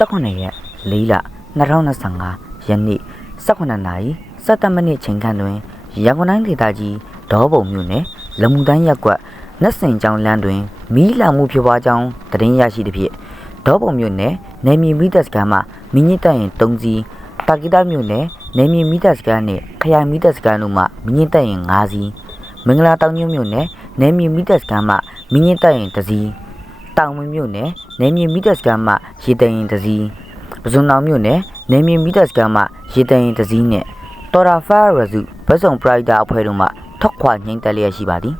18ရက်4လ2025ရက်နေ့18နာရီ17မိနစ်ချိန်ခန့်တွင်ရန်ကုန်တိုင်းဒေသကြီးဒေါပုံမြို့နယ်လမှုတိုင်းရပ်ကွက်နတ်စင်ကျောင်းလမ်းတွင်မီးလောင်မှုဖြစ်ပွားကြောင်းသတင်းရရှိသဖြင့်ဒေါပုံမြို့နယ်နေမီမီတပ်စခန်းမှမင်းညစ်တပ်ရင်3စီးတာဂီတာမြို့နယ်နေမီမီတပ်စခန်းနှင့်ခရိုင်မီတပ်စခန်းတို့မှမင်းညစ်တပ်ရင်5စီးမင်္ဂလာတောင်ညွန့်မြို့နယ်နေမီမီတပ်စခန်းမှမင်းညစ်တပ်ရင်1စီး တောင်မင်းမြို့နယ်နေမြေမီတက်စကန်မှရေတရင်တစည်းပဇွန်တောင်မြို့နယ်နေမြေမီတက်စကန်မှရေတရင်တစည်းနဲ့တော်ရာဖာရစုဘတ်စုံပရိုက်တာအဖွဲ့တို့မှထောက်ခွာငိမ့်တက်လျက်ရှိပါသည်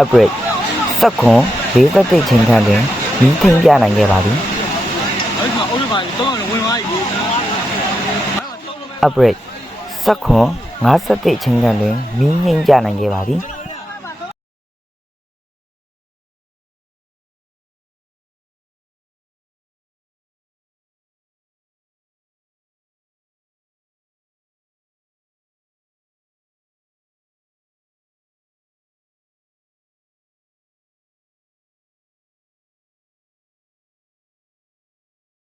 အပရိတ်စက်ခွန်47ချိန်ခန့်တွင်မီးထိန်ပြနိုင်ခဲ့ပါသည်အဲ့ဒီမှာအုပ်ရပါတော့ဝင်သွားပြီအဲ့မှာတော့အပရိတ်စက်ခွန်51ချိန်ခန့်တွင်မီးငိမ့်ပြနိုင်ခဲ့ပါသည်